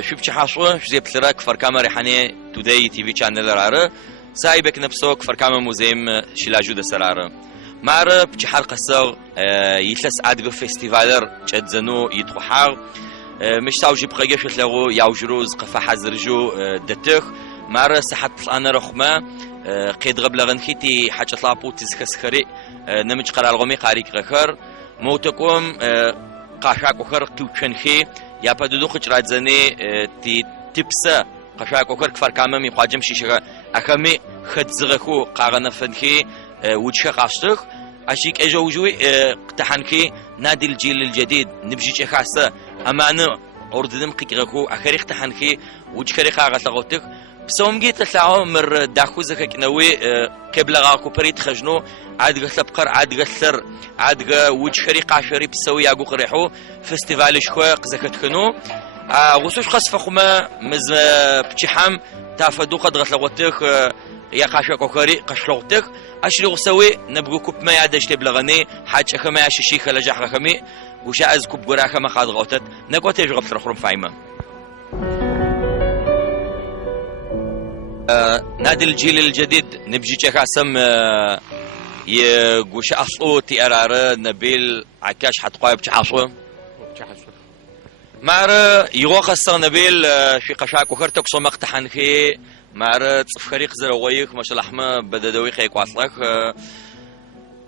شوف حاصو زي بتلرا كفر كاما ريحاني توداي تي في channel رار سايبك نفسه كفر كاما موزيم شلاجو دسرار مار بتحال قصر يتلس ادغ فيستيفالر تشدزنو يتخحار مش تاوجي بقيش تلاغو ياوجروز قفا حزرجو دتخ مار صحت انا رخمه قيد غبلغن خيتي حاجه طلابو تسخسخري نمج قرار غمي قاريك غخر موتكم قاشاك وخر كوچنخي يا بدو خجرات زني تي تبسا قاشاك وخر كفر كاما مي خواجم شيشه اخمي خدزغخو قاغنا فنخي وجه قاشتخ اشيك اجوجوي قتحنخي نادي الجيل الجديد نبجي خاصه امانه اورددم قيقغخو اخري قتحنخي وجه قاغتلغوتخ بسومجي تطلعوا مر داخوزك كنوي قبل غاكو بريت خجنو عاد قتلبقر عاد قتلر عاد وجه خريق عشري بسوي ياقو قريحو فستيفال شخوق زكتخنو وسوش قصف خما مز بتشحم تافدو قد غتلغوتخ يا قاشق وخري قشلوتخ اشري وسوي نبغو كوب ما يادش تبلغني حاج خما ياششي خلجح رخمي وشاز كوب غراخه ما قاد غوتت نقوتي جغبت رخرم فايمه نادي الجيل الجديد نبجي تخاسم يغوش اصو تي ارار نبيل عكاش حتقايب تحاصو مار يغوخص نبيل في قشاك وخرتك سو مقتحنخي مار صفخري خزرويك مش لحمه بددوي خيك واصلك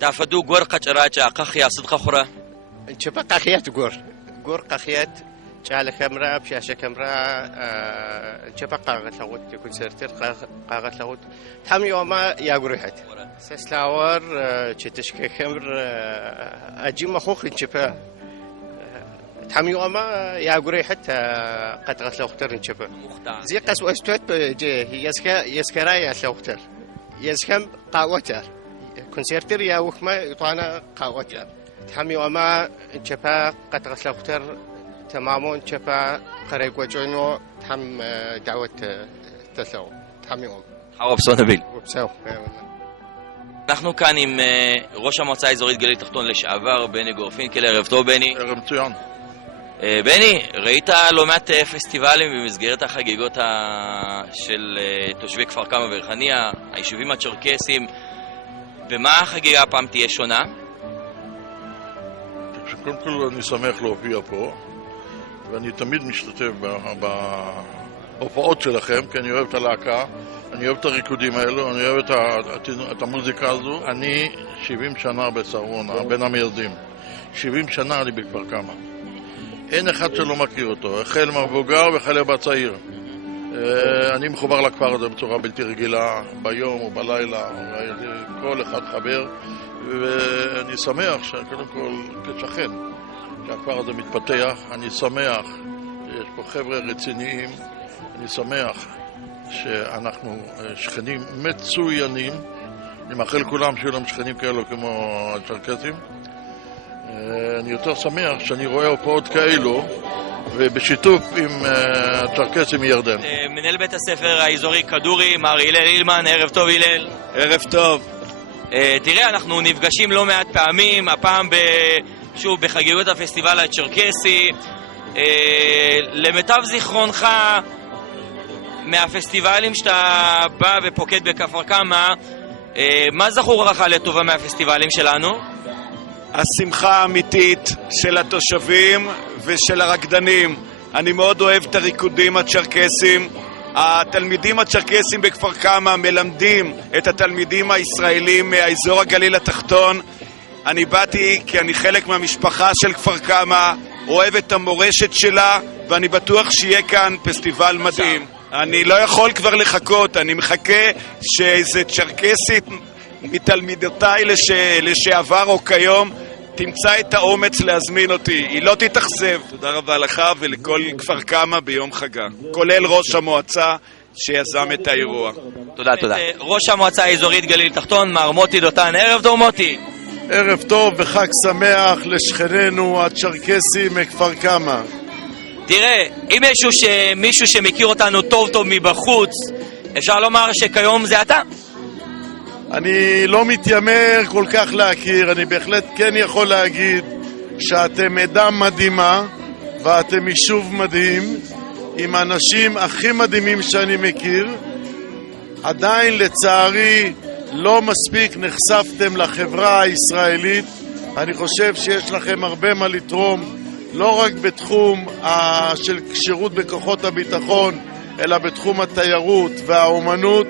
تافدو غور قچراچا قخيا صدق خره انت بقى خيات غور قخيات جعل كاميرا بشاشة كاميرا جبا قاغت لغوت يكون سرتر قاغت لغوت تام يوما ياغريحت سلاور تشتشك كامر اجي مخوخ جبا تام يوما ياغريحت قطغت لغوتر جبا زي قس واستوت جي يسكرايا لغوتر يسكم قاوتر كونسرتر يا وخما يطانا قاوتر تام يوما جبا قطغت لغوتر تمامون شفا خريق وجعنو تم دعوة تسلو تم يوم حواب سو نبيل وبسو אנחנו כאן עם ראש המועצה האזורית גליל תחתון לשעבר בני גורפין. ערב טוב בני. ערב מצוין. בני, ראית לא מעט פסטיבלים במסגרת החגיגות של תושבי כפר כמא וריחאניה, היישובים הצ'רקסיים. במה החגיגה הפעם תהיה שונה? קודם כל אני שמח להופיע פה, ואני תמיד משתתף בהופעות שלכם, כי אני אוהב את הלהקה, אני אוהב את הריקודים האלו, אני אוהב את המוזיקה הזו. אני 70 שנה בסרונה, בין המייסדים. 70 שנה אני בכפר כמא. אין אחד שלא מכיר אותו, החל מבוגר וכלה בצעיר. אני מחובר לכפר הזה בצורה בלתי רגילה, ביום או בלילה, כל אחד חבר, ואני שמח שקודם כל כשכן, שהכפר הזה מתפתח. אני שמח שיש פה חבר'ה רציניים, אני שמח שאנחנו שכנים מצוינים. אני מאחל לכולם שיהיו להם שכנים כאלו כמו הצ'רקסים. אני יותר שמח שאני רואה הופעות כאלו ובשיתוף עם הצ'רקסים מירדן. מנהל בית הספר האזורי כדורי, מר הלל אילמן, ערב טוב הלל. ערב טוב. תראה, אנחנו נפגשים לא מעט פעמים, הפעם שוב בחגיגות הפסטיבל הצ'רקסי. למיטב זיכרונך מהפסטיבלים שאתה בא ופוקד בכפר כמא, מה זכור לך לטובה מהפסטיבלים שלנו? השמחה האמיתית של התושבים ושל הרקדנים. אני מאוד אוהב את הריקודים הצ'רקסים. התלמידים הצ'רקסים בכפר כמא מלמדים את התלמידים הישראלים מהאזור הגליל התחתון. אני באתי כי אני חלק מהמשפחה של כפר כמא, אוהב את המורשת שלה, ואני בטוח שיהיה כאן פסטיבל מדהים. אני לא יכול כבר לחכות, אני מחכה שאיזה צ'רקסית מתלמידותיי לשעבר או כיום תמצא את האומץ להזמין אותי. היא לא תתאכזב. תודה רבה לך ולכל כפר כמא ביום חגה, כולל ראש המועצה שיזם את האירוע. תודה, תודה. ראש המועצה האזורית גליל תחתון, מר מוטי דותן. ערב טוב מוטי. ערב טוב וחג שמח לשכנינו הצ'רקסים מכפר כמא. תראה, אם מישהו שמכיר אותנו טוב טוב מבחוץ, אפשר לומר שכיום זה אתה? אני לא מתיימר כל כך להכיר, אני בהחלט כן יכול להגיד שאתם עדה מדהימה ואתם יישוב מדהים, עם האנשים הכי מדהימים שאני מכיר. עדיין לצערי לא מספיק נחשפתם לחברה הישראלית. אני חושב שיש לכם הרבה מה לתרום, לא רק בתחום של שירות בכוחות הביטחון, אלא בתחום התיירות והאומנות,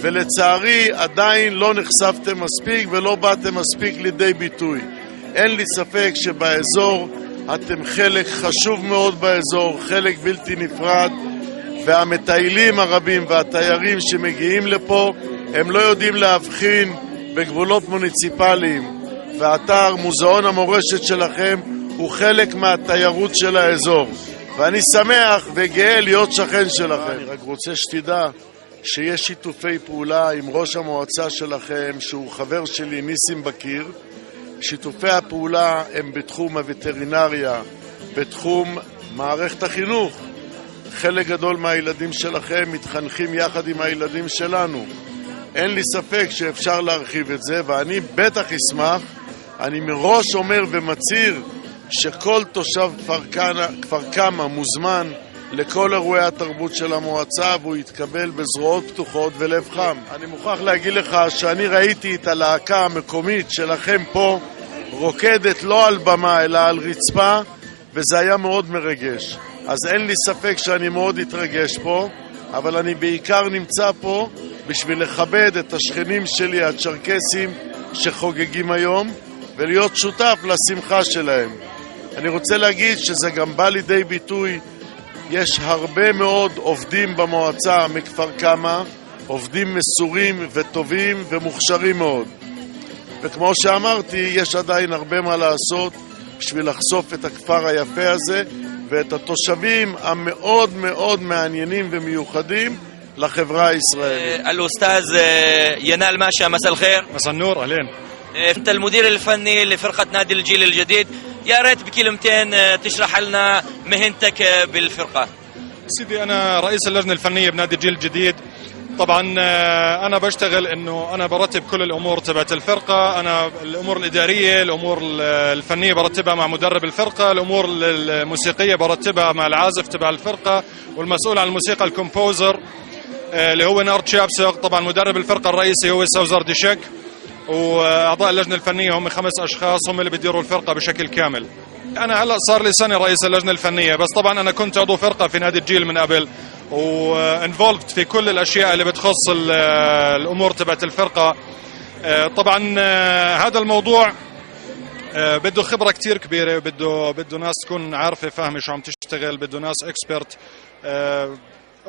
ולצערי עדיין לא נחשפתם מספיק ולא באתם מספיק לידי ביטוי. אין לי ספק שבאזור אתם חלק חשוב מאוד באזור, חלק בלתי נפרד, והמטיילים הרבים והתיירים שמגיעים לפה הם לא יודעים להבחין בגבולות מוניציפליים, ואתר מוזיאון המורשת שלכם הוא חלק מהתיירות של האזור, ואני שמח וגאה להיות שכן שלכם. אני רק רוצה שתדע שיש שיתופי פעולה עם ראש המועצה שלכם שהוא חבר שלי, ניסים בקיר. שיתופי הפעולה הם בתחום הווטרינריה, בתחום מערכת החינוך. חלק גדול מהילדים שלכם מתחנכים יחד עם הילדים שלנו. אין לי ספק שאפשר להרחיב את זה, ואני בטח אשמח. אני מראש אומר ומצהיר שכל תושב כפר כמא מוזמן לכל אירועי התרבות של המועצה, והוא יתקבל בזרועות פתוחות ולב חם. אני מוכרח להגיד לך שאני ראיתי את הלהקה המקומית שלכם פה רוקדת לא על במה אלא על רצפה, וזה היה מאוד מרגש. אז אין לי ספק שאני מאוד אתרגש פה, אבל אני בעיקר נמצא פה בשביל לכבד את השכנים שלי הצ'רקסים שחוגגים היום ולהיות שותף לשמחה שלהם. אני רוצה להגיד שזה גם בא לידי ביטוי, יש הרבה מאוד עובדים במועצה מכפר כמא, עובדים מסורים וטובים ומוכשרים מאוד. וכמו שאמרתי, יש עדיין הרבה מה לעשות בשביל לחשוף את הכפר היפה הזה ואת התושבים המאוד מאוד מעניינים ומיוחדים לחברה הישראלית. الأستاذ ينال ماشا مساء الخير. مساء النور أهلين. أنت المدير الفني لفرقة نادي الجيل الجديد، يا ريت بكلمتين تشرح لنا مهنتك بالفرقة. سيدي أنا رئيس اللجنة الفنية بنادي الجيل الجديد. طبعا أنا بشتغل إنه أنا برتب كل الأمور تبعت الفرقة. أنا الأمور الإدارية، الأمور الفنية برتبها مع مدرب الفرقة، الأمور الموسيقية برتبها مع العازف تبع الفرقة، والمسؤول عن الموسيقى الكومبوزر اللي هو نارد شابسق. طبعا مدرب الفرقة الرئيسي هو سوزر ديشك، وأعضاء اللجنة الفنية هم 5 أشخاص هم اللي بيديروا الفرقة بشكل كامل. أنا هلأ صار لي سنة رئيس اللجنة الفنية، بس طبعا أنا كنت عضو فرقة في نادي الجيل من قبل، وانفولفت في كل الأشياء اللي بتخص الأمور تبعت الفرقة. طبعا هذا الموضوع بده خبرة كتير كبيرة، بده ناس تكون عارفة فاهمة شو عم تشتغل، بده ناس اكسبرت،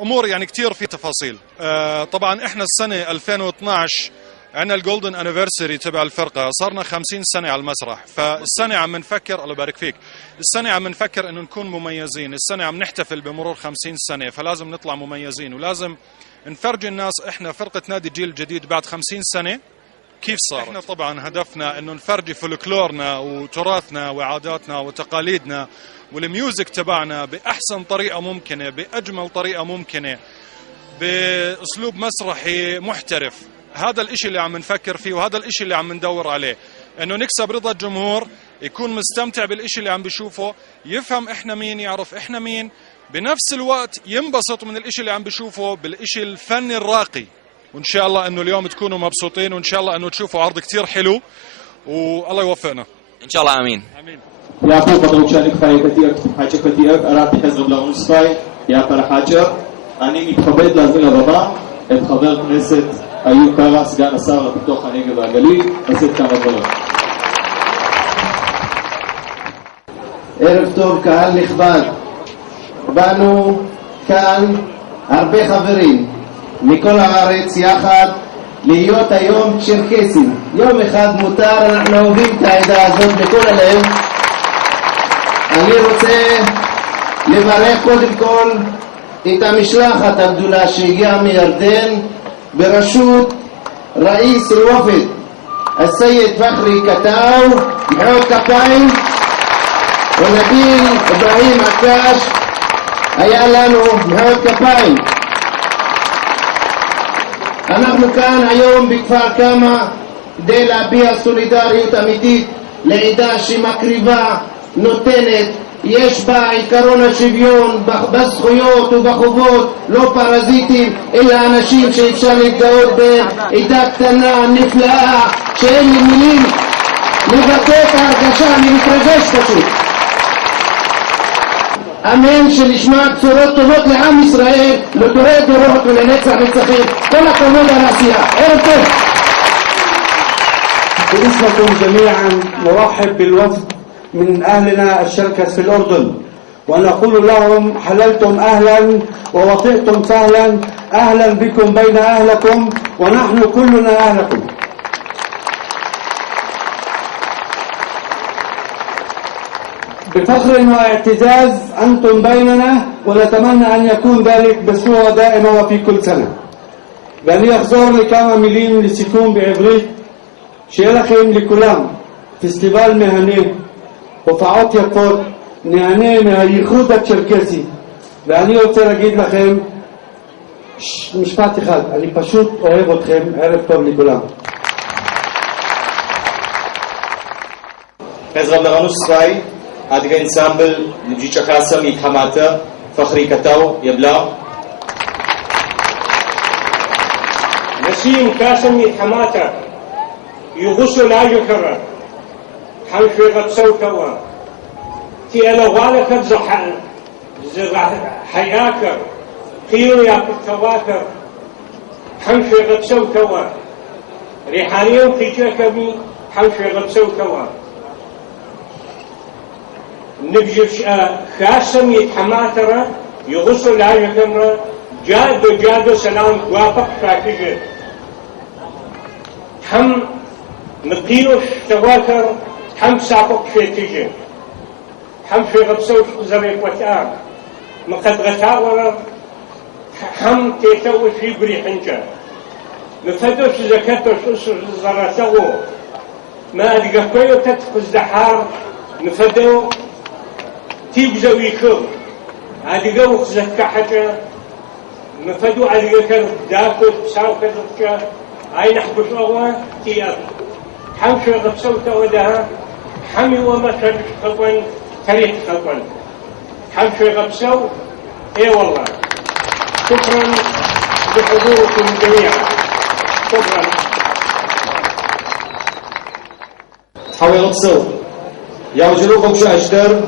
أمور يعني كتير في تفاصيل. طبعا إحنا السنة 2012 عنا الجولدن انيفرساري تبع الفرقة، صارنا 50 سنة على المسرح، فالسنة عم نفكر، الله يبارك فيك، السنة عم نفكر انه نكون مميزين، السنة عم نحتفل بمرور 50 سنة، فلازم نطلع مميزين ولازم نفرجي الناس احنا فرقة نادي الجيل الجديد بعد 50 سنة كيف صار. احنا طبعا هدفنا انه نفرجي فولكلورنا وتراثنا وعاداتنا وتقاليدنا والميوزك تبعنا بأحسن طريقة ممكنة، بأجمل طريقة ممكنة، بأسلوب مسرحي محترف. هذا الاشي اللي عم نفكر فيه، وهذا الاشي اللي عم ندور عليه، انه نكسب رضا الجمهور، يكون مستمتع بالاشي اللي عم بيشوفه، يفهم احنا مين، يعرف احنا مين، بنفس الوقت ينبسط من الاشي اللي عم بيشوفه بالاشي الفني الراقي. وان شاء الله انه اليوم تكونوا مبسوطين، وان شاء الله انه تشوفوا عرض كتير حلو، والله يوفقنا إن شاء الله آمين. امين. يا أخو مبروك شانك كثير حاجة كثير أراد حزب لونسفاي يا فرحاجة. אני מתכבד להזמין לבמה את חבר הכנסת איוב קרא, סגן השר לפיתוח הנגב והגליל, לשאת כמה דברים. ערב טוב קהל נכבד, באנו כאן הרבה חברים מכל הארץ יחד להיות היום צ'רקסים. יום אחד מותר, אנחנו אוהבים את העדה הזאת בכל הלב. אני רוצה לברך קודם כל את המשלחת הגדולה שהגיעה מירדן בראשות ראיס אל-וופד السيد فخري كتاو. מחיאות כפיים. ונביל אברהים עקאש היה לנו מחיאות כפיים. אנחנו כאן היום בכפר כמא כדי להביע סולידריות אמיתית לעדה שמקריבה, נותנת יש בה עקרון השוויון בזכויות ובחובות, לא פרזיטים, אלא אנשים שאפשר להתגאות בהם, עדה קטנה, נפלאה, שאין לי מילים לבטא את ההרגשה, אני מתרגש פשוט. אמן שנשמע בשורות טובות לעם ישראל, לדורי דורות ולנצח נצחים. כל הכבוד על העשייה. ערב טוב. باسمكم جميعا نرحب بالوفد من أهلنا الشركس في الأردن ونقول لهم حللتم أهلا ووطئتم سهلا، أهلا بكم بين أهلكم ونحن كلنا أهلكم. بفخر واعتزاز أنتم بيننا ونتمنى أن يكون ذلك بصورة دائمة وفي كل سنة. ואני אחזור לכמה מילים לסיכום בעברית. שיהיה לכם לכולם פסטיבל מהנה, הופעות יפות, נהנה מהייחוד הצ'רקסי. ואני רוצה להגיד לכם משפט אחד, אני פשוט אוהב אתכם. ערב טוב לכולם. Ezra Laranus Sky, Adga Ensemble, Nibjicha Khasam, Yithamata, Fakhri Katao, Yabla. نسيم كاسم يتحماتا يغسل لا يكرر حنفي صوتوا تي ألوالك زرع حياكر قيل يا كتواكر حنفي صوتوا ريحانيهم في جاكبي حنفي صوتوا نبجش كاسم يتحماتا يغسل لا يكرر جاد سلام وافق فاكجه هم مقيوش تواكر هم ساقط في تجه هم في غبسوش زريق وتآم مقد غتاورا هم تيتوي في بريحنجا مفدوش زكاتوش أسر زراتو ما أدقاكويو تتقز دحار مفدو تيبزويكو أدقاو خزكا حاجة مفدو أدقاكو داكو بساو كذبكا أي نحبش الله تياب حمش غبسوت ودها حمي وما تريد خطوان تريد خطوان حمش غبسو اي والله. شكرا لحضوركم جميعا. شكرا. حاول غبسو يوجلو غبش أجدر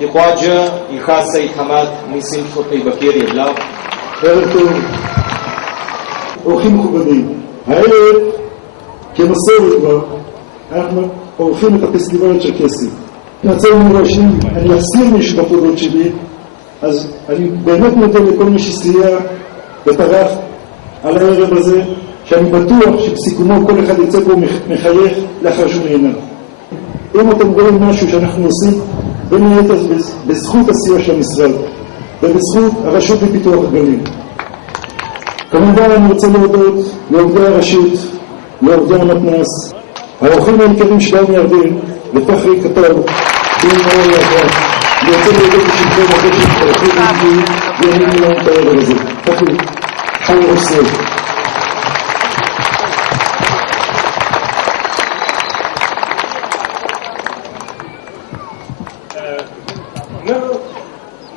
يقواجه يخاصة يتحمد نسيم خطي بكير يبلا. ערב טוב. אורחים מכובדים, הערב כמסורת כבר אנחנו עורכים את הפסטיבל הצ'רקסי. נעצר מראשים, אני אחסיר מישהו בפעולות שלי, אז אני באמת מודה לכל מי שסייע וטרח על הערב הזה, שאני בטוח שבסיכומו כל אחד יצא פה מחייך לאחר שהוא נהנה. אם אתם רואים משהו שאנחנו עושים, בין היתר בזכות הסיוע של המשרד ובזכות הרשות לפיתוח הגליל. כמובן אני רוצה להודות לעובדי הרשות, לעובדי המתנ"ס, האורחים העיקריים שלנו ירדן, לפחרי קטר, ואימאור יעקב. אני רוצה להודות לשמכם אחרי שהתפרחו בלתי ויאמינו להם את הערב הזה. פחרי, חי עושה.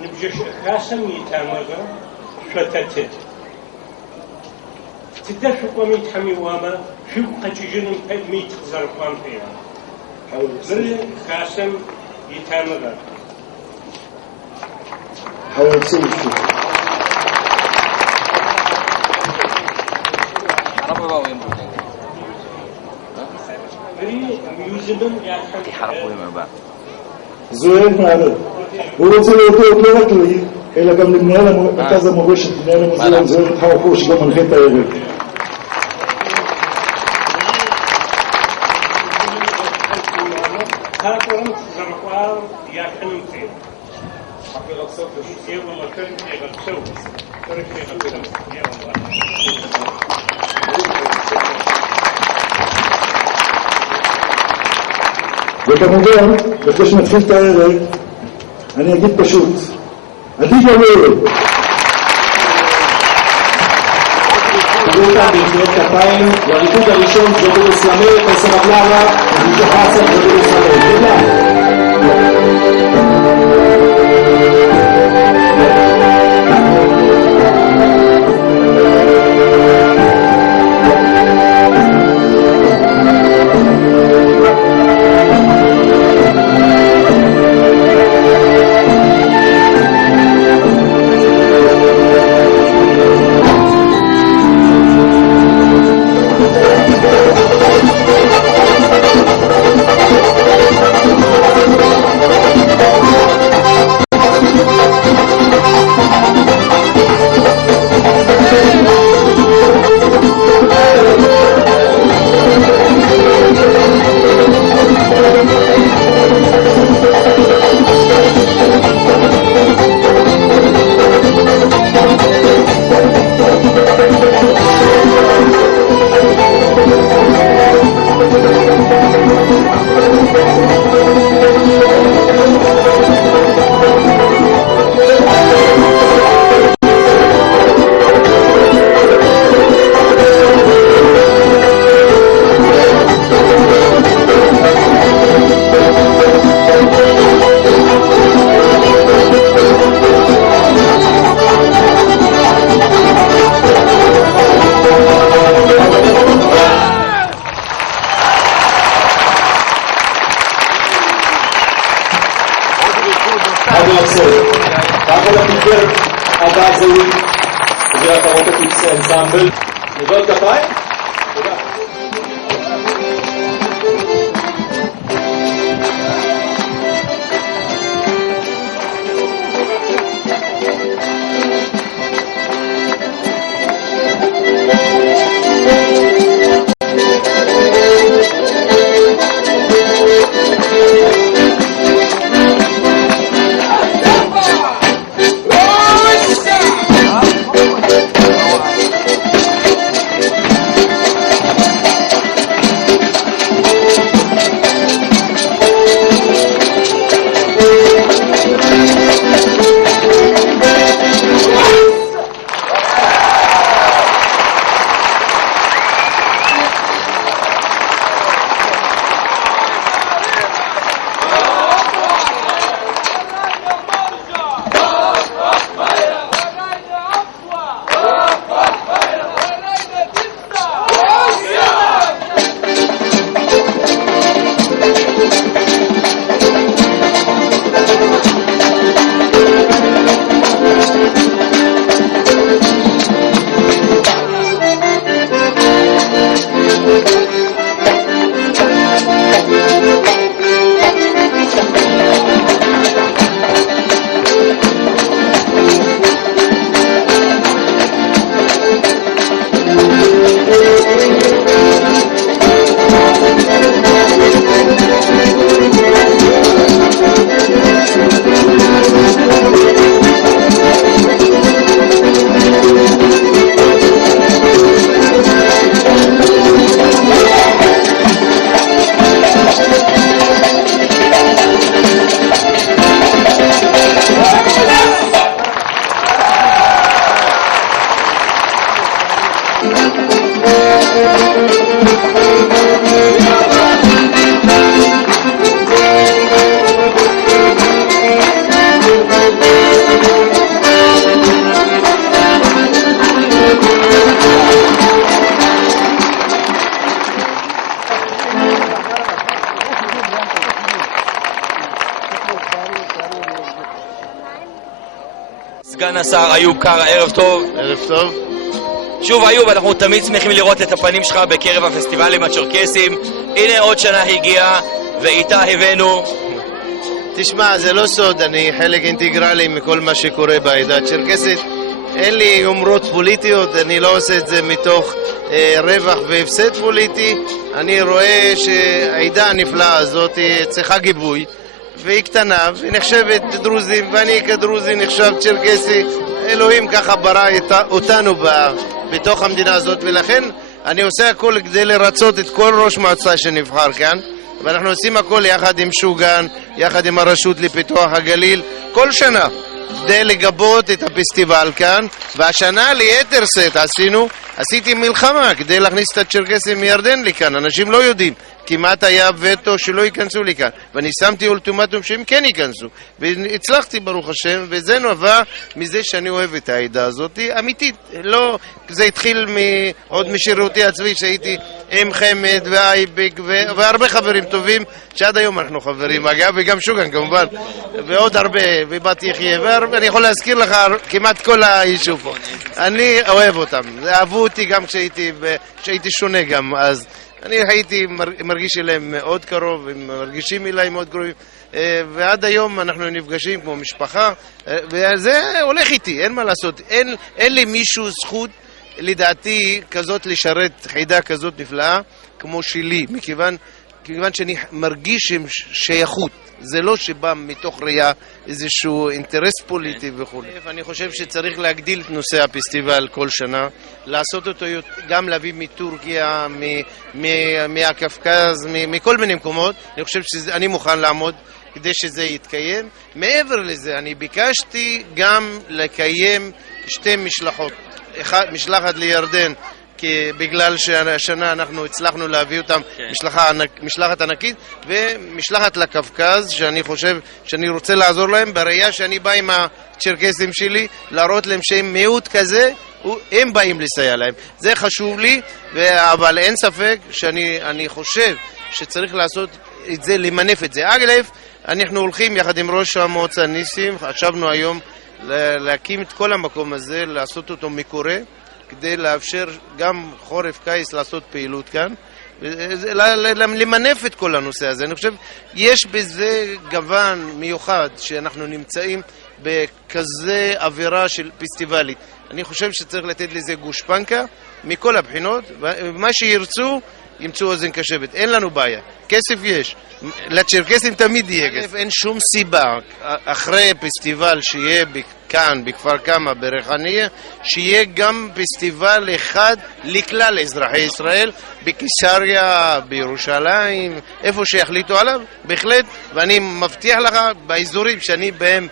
نبجش خاسم يتامغا شتتت تدشق وميت حمي واما شو قتجن ميت خزر قام فيها من خاسم يتامغا حاول تسوي شو ميوزمن يا حمي זוהר מעלה. הוא רוצה להודות לא רק לי, אלא גם למנהל מרכז המורשת, מנהל המוזיאון זוהר חרחור, שגם מנחה את הערב. וכמובן, לפני שנתחיל את הערב, אני אגיד פשוט, עדיף ערב. תראו אותם במחיאות כפיים, לריקוד הראשון ג'ורגל אסלאמי, פסר הבלרה, ונשוחסת ג'ורגל אסלאמי. תודה. Ладно, все. Так вот теперь оказывает для кого-то тут ансамбль. Не только пай? סגן השר איוב קרא, ערב טוב. ערב טוב. שוב איוב, אנחנו תמיד שמחים לראות את הפנים שלך בקרב הפסטיבלים הצ'רקסיים. הנה עוד שנה הגיעה ואיתה הבאנו. תשמע, זה לא סוד, אני חלק אינטגרלי מכל מה שקורה בעדה הצ'רקסית. אין לי יומרות פוליטיות, אני לא עושה את זה מתוך רווח והפסד פוליטי. אני רואה שהעדה הנפלאה הזאת צריכה גיבוי, והיא קטנה, והיא נחשבת דרוזים, ואני כדרוזי נחשב צ'רקסי. אלוהים ככה ברא אותנו בתוך המדינה הזאת, ולכן אני עושה הכל כדי לרצות את כל ראש מועצה שנבחר כאן, ואנחנו עושים הכל יחד עם שוגן, יחד עם הרשות לפיתוח הגליל, כל שנה, כדי לגבות את הפסטיבל כאן. והשנה ליתר סט עשיתי מלחמה כדי להכניס את הצ'רקסים מירדן לכאן. אנשים לא יודעים, כמעט היה וטו שלא ייכנסו לכאן, ואני שמתי אולטימטום שהם כן ייכנסו, והצלחתי ברוך השם. וזה נובע מזה שאני אוהב את העדה הזאת אמיתית. לא, זה התחיל עוד משירותי הצבאי, שהייתי עם חמד ואייבק והרבה חברים טובים שעד היום אנחנו חברים, אגב, וגם שוגן כמובן, ועוד הרבה, ובת יחיה, ואני יכול להזכיר לך כמעט כל היישוב פה. אני אוהב אותם, אהבו אותי גם כשהייתי שונה גם אז. אני הייתי מרגיש אליהם מאוד קרוב, הם מרגישים אליי מאוד קרובים, ועד היום אנחנו נפגשים כמו משפחה, וזה הולך איתי, אין מה לעשות. אין לי מישהו זכות, לדעתי, כזאת לשרת חידה כזאת נפלאה כמו שלי, מכיוון שאני מרגיש עם שייכות. זה לא שבא מתוך ראייה איזשהו אינטרס פוליטי וכו'. אני חושב שצריך להגדיל את נושא הפסטיבל כל שנה, לעשות אותו גם להביא מטורקיה, מהקפקז, מכל מיני מקומות. אני חושב שאני מוכן לעמוד כדי שזה יתקיים. מעבר לזה, אני ביקשתי גם לקיים שתי משלחות. משלחת לירדן, כי בגלל שהשנה אנחנו הצלחנו להביא אותם משלחת ענקית, ומשלחת לקפקז, שאני חושב שאני רוצה לעזור להם בראייה שאני בא עם הצ'רקסים שלי, להראות להם שהם מיעוט כזה, הם באים לסייע להם. זה חשוב לי, אבל אין ספק שאני חושב שצריך לעשות את זה, למנף את זה. אגב, אנחנו הולכים יחד עם ראש המועצה ניסים, חשבנו היום להקים את כל המקום הזה, לעשות אותו מקורה, כדי לאפשר גם חורף קיץ לעשות פעילות כאן, למנף את כל הנושא הזה. אני חושב יש בזה גוון מיוחד שאנחנו נמצאים בכזה אווירה של פסטיבלית. אני חושב שצריך לתת לזה גושפנקה מכל הבחינות, ומה שירצו ימצאו אוזן קשבת. אין לנו בעיה, כסף יש, לצ'רקסים תמיד יהיה כסף. אין שום סיבה אחרי פסטיבל שיהיה כאן בכפר קמא בריחניה, שיהיה גם פסטיבל אחד לכלל אזרחי ישראל, בקיסריה, בירושלים, איפה שיחליטו עליו, בהחלט. ואני מבטיח לך, באזורים שאני בהם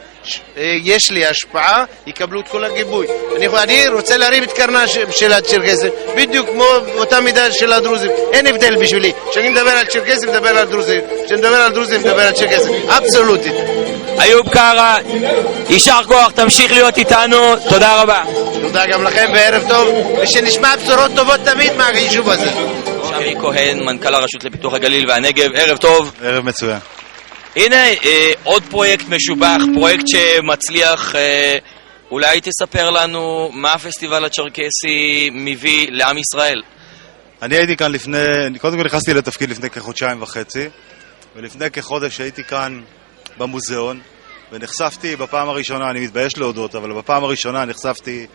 יש לי השפעה, יקבלו את כל הגיבוי. אני רוצה להרים את קרנה של הצ'רקסים, בדיוק כמו אותה מידה של הדרוזים. אין הבדל בשבילי. כשאני מדבר על צ'רקסים, מדבר על דרוזים. כשאני מדבר על דרוזים, מדבר על צ'רקסים. אבסולוטית. איוב קרא, יישר כוח, תמשיך להיות איתנו, תודה רבה. תודה גם לכם וערב טוב, ושנשמע בשורות טובות תמיד מהיישוב הזה. שמי כהן, מנכ"ל הרשות לפיתוח הגליל והנגב, ערב טוב. ערב מצוין. הנה עוד פרויקט משובח, פרויקט שמצליח. אולי תספר לנו מה הפסטיבל הצ'רקסי מביא לעם ישראל. אני הייתי כאן קודם כל נכנסתי לתפקיד לפני כחודשיים וחצי, ולפני כחודש הייתי כאן במוזיאון, ונחשפתי בפעם הראשונה, אני מתבייש להודות, אבל בפעם הראשונה נחשפתי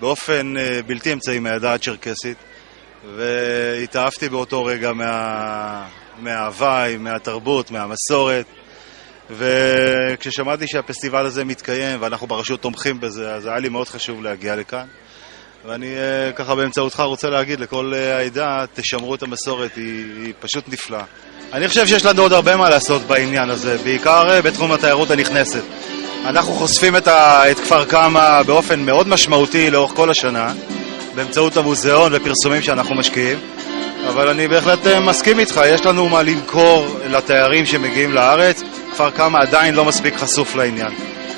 באופן בלתי אמצעי מהעדה הצ'רקסית, והתאהבתי באותו רגע מההוואי, מהתרבות, מהמסורת, וכששמעתי שהפסטיבל הזה מתקיים ואנחנו ברשות תומכים בזה, אז היה לי מאוד חשוב להגיע לכאן. ואני ככה באמצעותך רוצה להגיד לכל העדה, תשמרו את המסורת, היא פשוט נפלאה. אני חושב שיש לנו עוד הרבה מה לעשות בעניין הזה, בעיקר בתחום התיירות הנכנסת. אנחנו חושפים את כפר קמא באופן מאוד משמעותי לאורך כל השנה, באמצעות המוזיאון ופרסומים שאנחנו משקיעים, אבל אני בהחלט מסכים איתך, יש לנו מה למכור לתיירים שמגיעים לארץ. כפר קמא עדיין לא מספיק חשוף לעניין,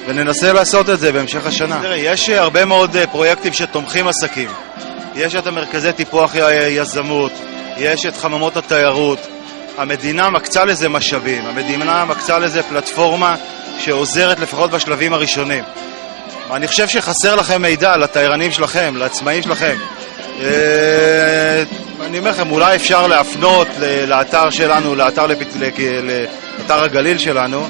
וננסה לעשות את זה בהמשך השנה. יש הרבה מאוד פרויקטים שתומכים עסקים. יש את המרכזי טיפוח יזמות, יש את חממות התיירות. המדינה מקצה לזה משאבים, המדינה מקצה לזה פלטפורמה שעוזרת לפחות בשלבים הראשונים. אני חושב שחסר לכם מידע לתיירנים שלכם, לעצמאים שלכם. אני אומר לכם, אולי אפשר להפנות לאתר שלנו, לאתר הגליל שלנו,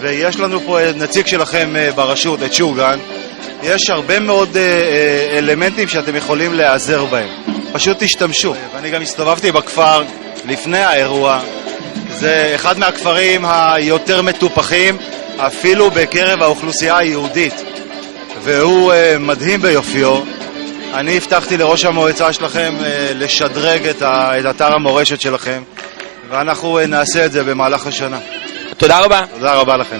ויש לנו פה נציג שלכם ברשות, את שוגן. יש הרבה מאוד אלמנטים שאתם יכולים להיעזר בהם. פשוט תשתמשו. ואני גם הסתובבתי בכפר לפני האירוע. זה אחד מהכפרים היותר מטופחים, אפילו בקרב האוכלוסייה היהודית. והוא מדהים ביופיו. אני הבטחתי לראש המועצה שלכם לשדרג את אתר המורשת שלכם, ואנחנו נעשה את זה במהלך השנה. תודה רבה. תודה רבה לכם.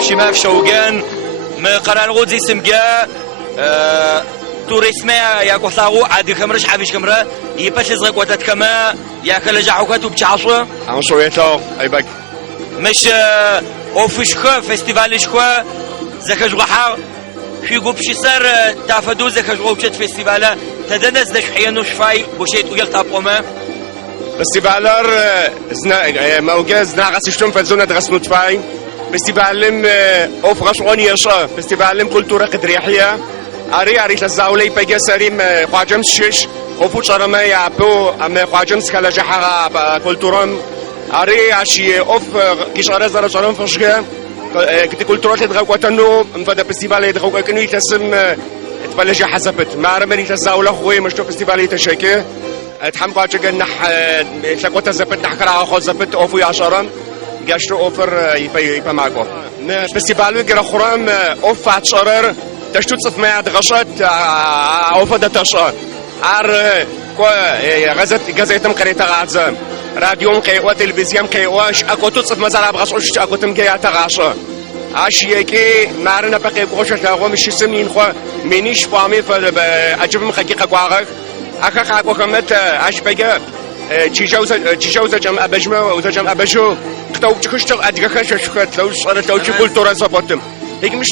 شماف شوغان ما قران غوزي سمجا توريسميا يا كوثاغو عادي كمرش حافيش كمرا يباش زغ قوتات كما يا كلا جاحوكات وبتشعصو عم شويتو ايبك مش اوفشكو فيستيفالشكو زكجغحا في قبشي صار تافدو زكجغو بشت فيستيفالا تدنس دشحينو شفاي بوشيت ويل تابوما فيستيفالر زنا موجز زنا غسشتم فزونا درسنو تفاي فستيفالم اوف غشغون يشا فستيفالم كولتورا قدريحية اري تزاولي بيجا سريم خواجم شش اوفو شرما يابو ام خواجم سكالا جحا كولتورم اري عشي اوف كيشارة زارا شرم فشغا كتي كولتورا تدغوكوتنو مفادا فستيفالي يدغوكوكنو يتسم تبلجا حسبت ما رمني تزاولا خوي مشتو فستيفالي تشاكي تحم خواجا نح تلاقوتا زبت نحكرا اخو زبت اوفو يا شرم گشت اوفر يبقى معكم فستيفالو جرا خرام اوف عطشرر تشتوت صف ما دغشت اوفا دتشار ار غزت جزيتم قريتا غازم راديوم قيوة تلفزيون قيواش أكو تصف مزارع بغصوش أكو تمجيا تغاشا عشيكي معرنا بقي بغوشة تاغو مش سمين خو منيش فامي فأجيب مخيقة قواغك أخاق أكو كمت عش بقى تشجوزة جم أبجمة وزجم أبجو قطعو بتخشتغ أدغخش شكت لو صارت لو تقول تورا زبطم هيك مش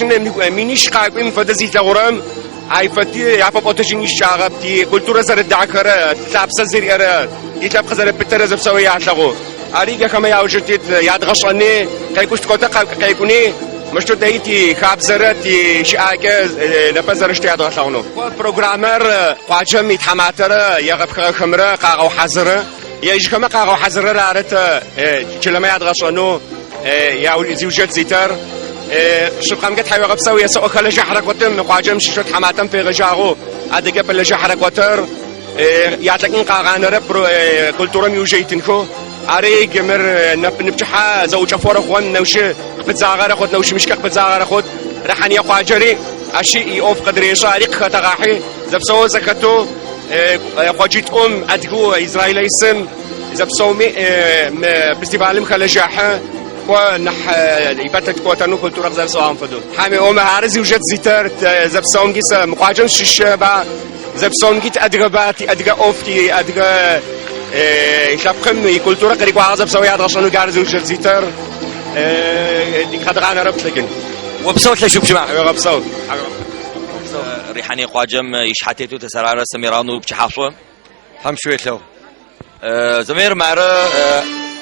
منيش قاقم فدزي تغرم عيفتي يعرف بوتجيني الشعب تي كولتورا زر الدعكرة تلعب سزير أرى يتلعب خزر بترز بسوي يعتلغو أريجا كما يعوجت يعتغشني كيكوش تقطع كيكوني مش تدايتي خاب زرتي شاكز لفزرشت يعتغشونه بروجرامر قاجم يتحماتر يغب خمرة قاغو حزرة يجي كما قاغو حزرة رارت كلما يعتغشونه يا زوجات زيتر شوف قام قد حيوي غبسوي يسوق خلجة حركتهم قاجم ششت حماتم في غجاغو عاد قبل لجة حركتر يعتقن قاغان رب كولتورم يوجيتنكو عريق مر نبتحا زوج فور اخوان نوش بتزاغر اخوت نوش مشكك بتزاغر اخوت رحن يا قاجري اشي يوف قدر يشارك خطغاحي زبسو زكتو خواجيت ادقو اسرائيل يسم زبسومي فيستيفال مخلجاحه ونح يبتت كوتانو كولتورا زال سوام فدو حامي اوم عارزي وجت زيتر زبسوم جيس مقاجم ششبا زبسوم جيت ادغباتي ادغا اوفتي ادغا شابقم كولتورا قريب عازب سوي هذا عشان عارزي وجت زيتر دي خدغانا ربط لكن وبصوت لشوف جماعه وبصوت ريحاني قاجم يشحتيتو تسرار سميرانو بچحافه هم شويت لو زمير ماره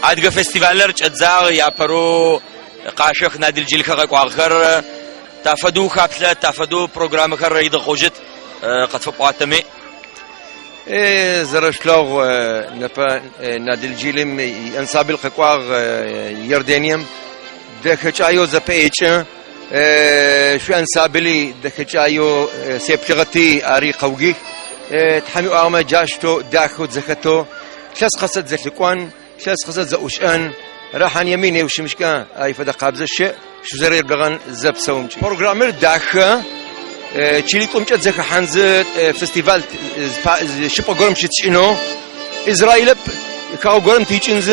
عادقة فستيفالر تزاغ يا برو قاشخ نادي الجيل خاق واخر تافدو خابله تافدو برنامج خر يد خوجت قد فقاتمي زرشلو نبا نادي الجيل انصاب القواغ يردانيم دخچايو زبيچ شو انصابلي دخچايو سيبتغتي اري قوغي تحمي اما جاشتو داخو زختو ثلاث قصد زلقوان ثلاث قصد زوشان راحن يميني وش مشكا اي فدا قابز الشيء شو زرير بغن زب سوم بروجرامر داخ تشيليكم تزخ حنز فيستيفال شبا غورم شتشينو اسرائيل كاو غورم تيچنز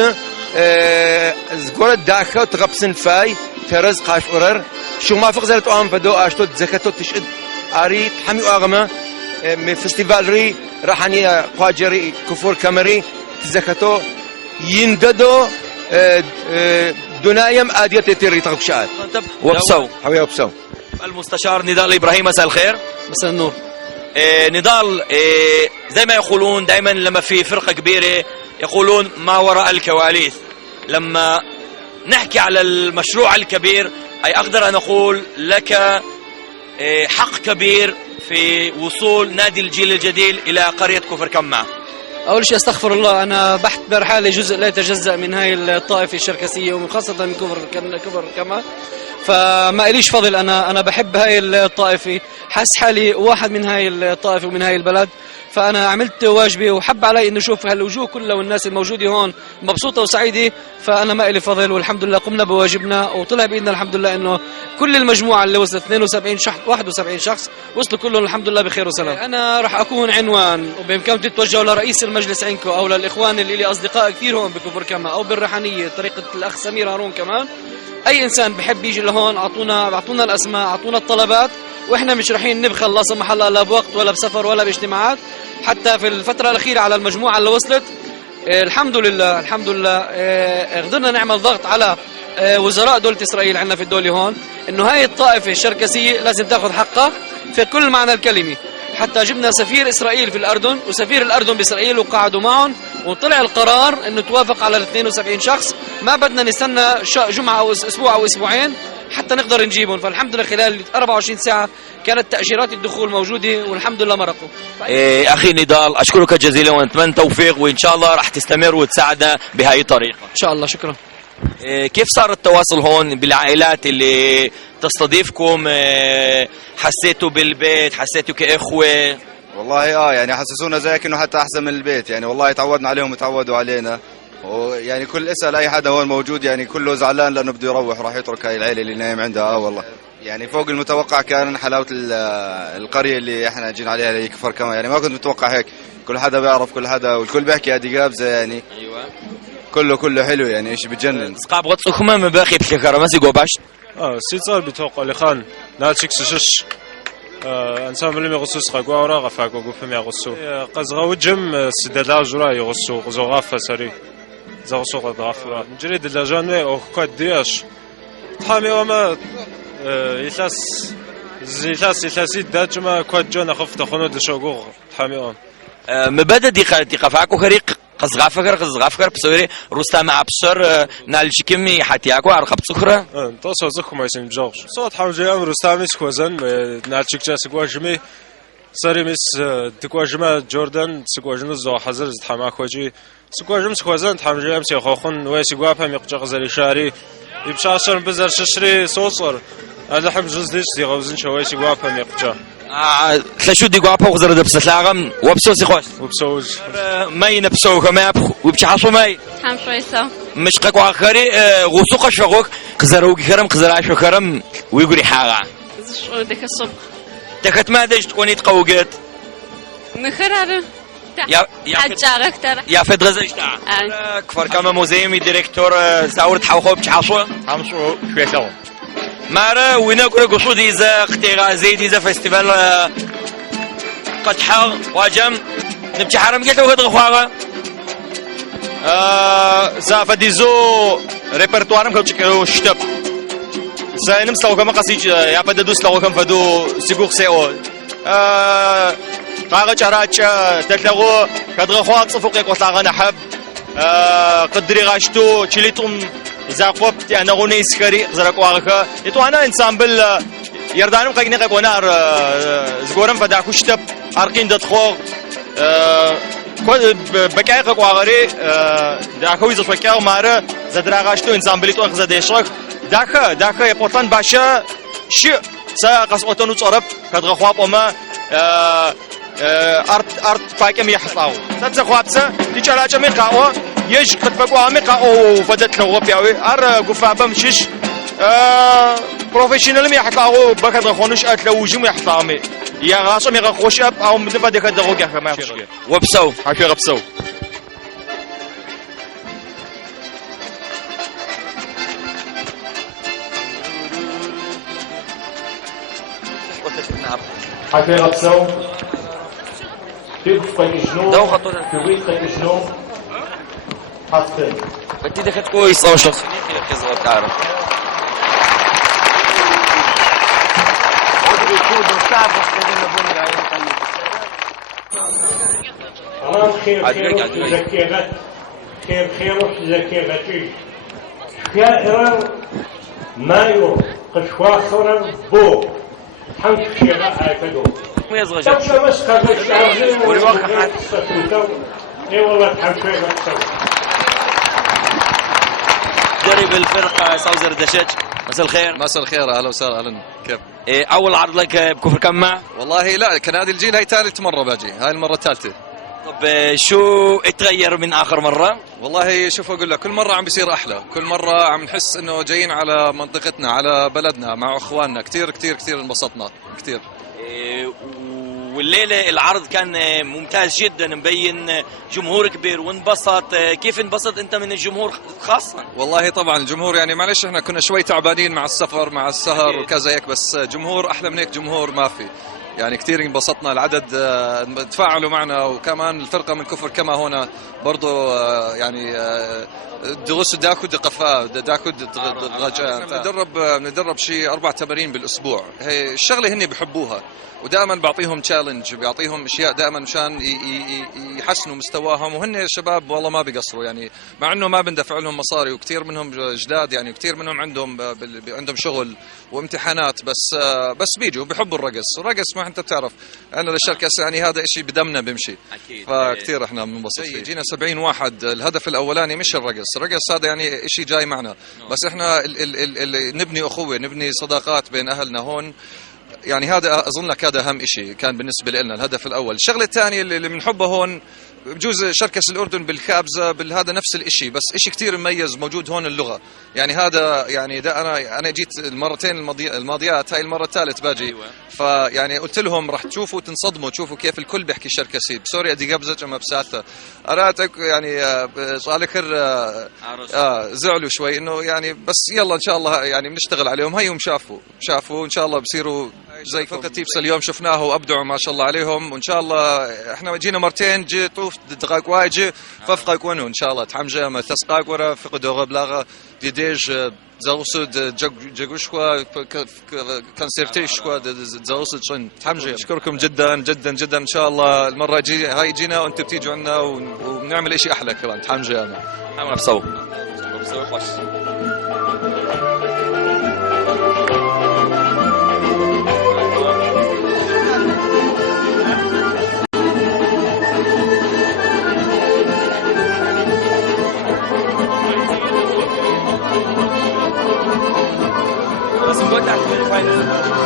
زغور داخ تغبسن فاي ترز قاش اورر شو ما فق زلت ام فدو اشتو زكتو تشد اري تحمي اغما من فيستيفال ري راحني قاجري كفور كامري تزكتو ينددو دنايم اديه تيري تغشات وبسو حوي وبسو المستشار نضال ابراهيم مساء الخير. مساء النور. نضال زي ما يقولون دائما لما في فرقه كبيره يقولون ما وراء الكواليس. لما نحكي على المشروع الكبير اي اقدر ان اقول لك حق كبير في وصول نادي الجيل الجديد الى قريه كفر كمة. أول شيء أستغفر الله، أنا بعتبر حالي جزء لا يتجزأ من هاي الطائفة الشركسية وخاصة من كفر كما، فما إليش فضل. أنا بحب هاي الطائفة، حس حالي واحد من هاي الطائفة ومن هاي البلد، فأنا عملت واجبي وحب علي إنه أشوف هالوجوه كلها والناس الموجودة هون مبسوطة وسعيدة، فأنا ما إلي فضل والحمد لله قمنا بواجبنا وطلع بإذن الحمد لله إنه كل المجموعة اللي وصلت 72 شخص 71 شخص وصلوا كلهم الحمد لله بخير وسلام. أنا راح أكون عنوان وبإمكانكم تتوجهوا لرئيس المجلس عندكم أو للإخوان اللي لي أصدقاء كثير هون بكفر كما أو بالريحانية طريقة الأخ سمير هارون كمان. أي إنسان بحب يجي لهون أعطونا الأسماء، أعطونا الطلبات، وإحنا مش رايحين نبخل لا سمح الله لا بوقت ولا بسفر ولا باجتماعات. حتى في الفترة الأخيرة على المجموعة اللي وصلت الحمد لله قدرنا نعمل ضغط على وزراء دولة إسرائيل عندنا في الدولة هون إنه هاي الطائفة الشركسية لازم تأخذ حقها في كل معنى الكلمة. حتى جبنا سفير إسرائيل في الأردن وسفير الأردن بإسرائيل وقعدوا معهم وطلع القرار إنه توافق على 72 شخص. ما بدنا نستنى جمعة أو أسبوع أو أسبوعين حتى نقدر نجيبهم. فالحمد لله خلال 24 ساعة كانت تأشيرات الدخول موجودة والحمد لله مرقوا. أخي نضال أشكرك جزيلا ونتمنى توفيق وإن شاء الله راح تستمر وتساعدنا بهاي الطريقة إن شاء الله. شكرا. كيف صار التواصل هون بالعائلات اللي تستضيفكم؟ حسيتوا بالبيت؟ حسيتوا كإخوة؟ والله يعني حسسونا زيك انه حتى احسن من البيت. يعني والله تعودنا عليهم وتعودوا علينا، ويعني كل اسال اي حدا هون موجود يعني كله زعلان لانه بده يروح راح يترك هاي العيله اللي نايم عندها. والله يعني فوق المتوقع كان حلاوة القرية اللي احنا جينا عليها اللي هي كفر كما، يعني ما كنت متوقع هيك. كل حدا بيعرف كل حدا والكل بيحكي ادي قابزة يعني. ايوه كله حلو يعني ايش بتجنن. سقاب غط سخمة ما باقي بشكر ما سيقو باش. سيتصال بتوقع لخان ناتشك سشش انسان ملي يغسوس قاقوا ورا غفاقوا قفهم يغسو قزغا وجم سددا جرا يغسو قزغافا سري زغسو قدغافا جريد الجانوي او كود دياش تحامي وما يلاس داجما كود جون خفت خنو دشوغو تحامي وما مبدا دقة فاكو خريق قزغافكر بصوري رستم ابصر نالشكمي حتياكو ارخب صخره توصل زخم ما يسمى بجوش صوت حمجي امر رستم سكوزن نالشك جا سكواجمي سري مس تكواجما جوردن سكواجنو زو حزر تحما خوجي سكواجم سكوزن تحمجي امس يخوخن ويسي غوافا ميقجق زري شاري يبشاشر بزر ششري صوصر هذا حب جزديش دي غوزن شويسي غوافا ميقجق تلاشو دي غوابا وغزر دبس لاغم وبسو سيخوش وبسوج ماي نبسو كما وبشحصو ماي حم شويسا مش قاقو اخري غوسوق شغوك قزروك خرم قزراش خرم ويقولي حاغا شو ديك الصبح تكت ما دش تكوني تقوقت مخرر يا اكثر يا فد غزشتا كفر كما موزيمي ديريكتور زاور تحوخو بشحصو حمشو شويسا مارا وينا كنا قصود إذا اختيار زيد إذا فستيفال قطحة واجم نبتي حرم قلت وقت غخواغا زافديزو ريبرتوارم كوتشكو شتب زينم سلو كما قصيج يا بدو سلو كم فدو سيغوخ سيو قاغا جراج تتلغو كدغخوا صفوق يقطاغا نحب قدري غاشتو تشيليتوم إذا قوبت أنا غني إسكاري زرقوا عقها يتو أنا إنسان بال يردانم قاقني قاقونار زغورم فداكوشتب أرقين دتخوغ بكاي قاقوا عقري داكوي زفكاو مارا زدراغاشتو إنسان بليتو أخذ ديشرك داكا يبورتان باشا شيء سا قصوتنو تصرف كدغخواب أما أرت بايكم يحصاو تتزخوابسا تيجالاجا من قاقوا يج قد بقوا عميقا او فدت لغو بياوي ار قفا بمشيش بروفيشنال مي يحطاو بكد خونش اتلوجي مي يحطامي يا غاسو مي غخوش اب او مدفا ديك دغو كما ما وبسو حكي غبسو حكي غبسو كيف شنو دو خطونا كويت شنو حسن بدي دخلت كويس او شخص كيف كذا تعرف خير زكيغت خير زكيغتي خير مايو قشوا خرر بو حمش خيرا اكدو ويزغج تمشي بس خرج تعرفين والواقع اي والله تحمش خيرا درب الفرقة ساوزر دشج مساء الخير. مساء الخير، اهلا وسهلا. اهلا، كيف؟ اول عرض لك بكفر كمع؟ والله لا، كنادي الجيل هاي ثالث مره باجي، هاي المره الثالثه. طب شو اتغير من اخر مره؟ والله شوف اقول لك، كل مره عم بيصير احلى، كل مره عم نحس انه جايين على منطقتنا، على بلدنا، مع اخواننا. كثير كثير كثير انبسطنا كثير. والليله العرض كان ممتاز جدا، مبين جمهور كبير وانبسط. كيف انبسط انت من الجمهور خاصه؟ والله طبعا الجمهور يعني معلش احنا كنا شوي تعبانين مع السفر مع السهر وكذا هيك، بس جمهور احلى من هيك جمهور ما في. يعني كثير انبسطنا، العدد تفاعلوا معنا، وكمان الفرقه من كفر كما هنا برضو يعني دروس داكود قفا داكود غجاء. ندرب شيء 4 تمارين بالاسبوع. هي الشغله هن بحبوها، ودائما بعطيهم تشالنج، بيعطيهم اشياء دائما مشان يحسنوا مستواهم. وهن شباب والله ما بيقصروا، يعني مع انه ما بندفع لهم مصاري، وكثير منهم جداد يعني، وكثير منهم عندهم شغل وامتحانات، بس بيجوا بيحبوا الرقص. والرقص ما انت بتعرف انا للشركه يعني هذا شيء بدمنا بمشي، فكثير احنا بننبسط فيه. جينا 70 واحد. الهدف الاولاني مش الرقص هذا يعني شيء جاي معنا، بس احنا نبني اخوه، نبني صداقات بين اهلنا هون. يعني هذا اظن لك هذا اهم شيء كان بالنسبه لنا، الهدف الاول. الشغله الثانيه اللي بنحبها هون بجوز شركس الأردن بالخابزة بالهذا نفس الإشي، بس إشي كتير مميز موجود هون اللغة. يعني هذا يعني ده أنا جيت المرتين الماضيات، هاي المرة الثالث باجي. فيعني قلت لهم راح تشوفوا تنصدموا تشوفوا كيف الكل بيحكي شركسي بسوريا دي قبزة جمع بسالته. أراتك يعني على خير زعلوا شوي إنه يعني، بس يلا إن شاء الله يعني بنشتغل عليهم. هيهم شافوا إن شاء الله بصيروا زي فرقة تيبس اليوم شفناه وأبدعوا ما شاء الله عليهم. وإن شاء الله إحنا جينا مرتين جي طوف دقاق واجي ففقك ونو إن شاء الله تحمجة ما تسقاق ورا فقد دوغ بلاغة ديديج زغسد جاكوشوا كونسرتيشوا زغسد شن تحمجة. أشكركم جدا جدا جدا. إن شاء الله المرة هاي جينا وأنتم بتيجوا عنا وبنعمل إشي أحلى كمان. تحمجة أنا بسوي خوش. بس نقول تحت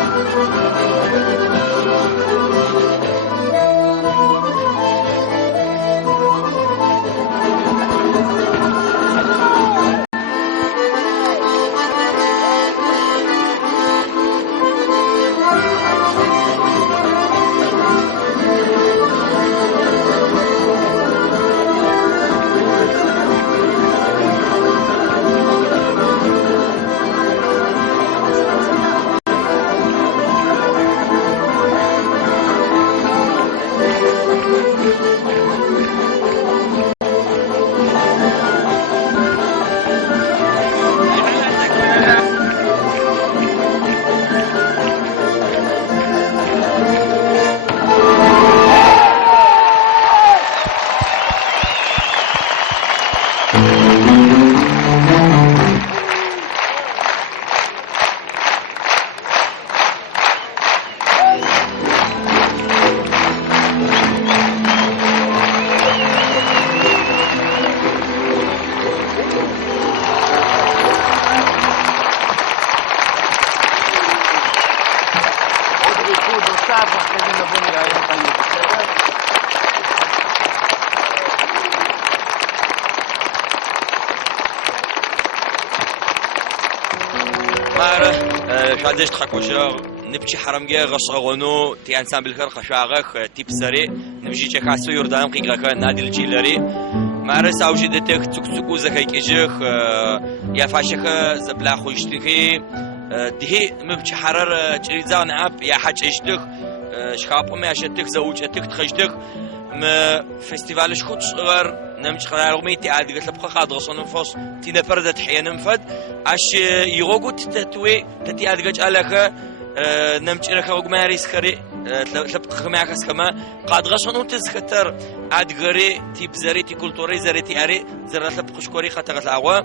شادش تخكوشة نبتشي حرمجة غصغونو تي انسان بالخرق شاغخ تيب سري نمشي تشكاسو يردان قيقا نادي الجيلري مارس اوجدتك تكتكو زكايك اجخ يا فاشخ زبلا خوشتكي دهي مبتشي حرر تريزان اب يا حاج اشتخ شخابو ما شتك زوجتك تخشتك فستيفالش خود صغر نمش خلالغمي تي عاد قلت لبقى خاد غصون نفوس تي نفرد تحيا نمفد اش يغوغو تتوي تتي عاد قلت عليك نمش لك غوغ ماريس خري لبقى خماكس كما قاد غصون تزكتر عاد غري تي بزري تي كولتوري زري تي اري زرت لبقى شكوري خاطر العوا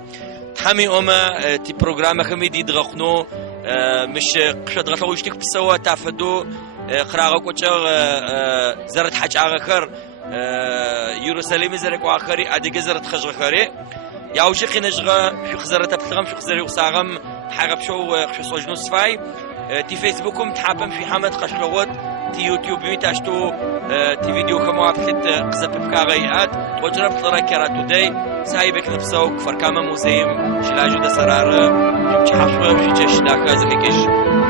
تحمي اوما تي بروغرام خمي دي دغخنو مش قشد غلطو يشتك بسوا تافدو خراغو كوچا زرت حاج اخر يروساليم زرك واخري ادي زرت خجر خري ياو شي خنجغه شي خزرت بتغم شي خزري وصاغم حرب شو خش سوجنو صفاي تي فيسبوكم تحابم في حمد قشلوت تي يوتيوب ميتاشتو تي فيديو كما بلت قزب بكاغيات وجربت لركرات توداي سايبك نفسك فركامه موزيم شلاجو دسرار شي حشوه شي جشلاكا زكيش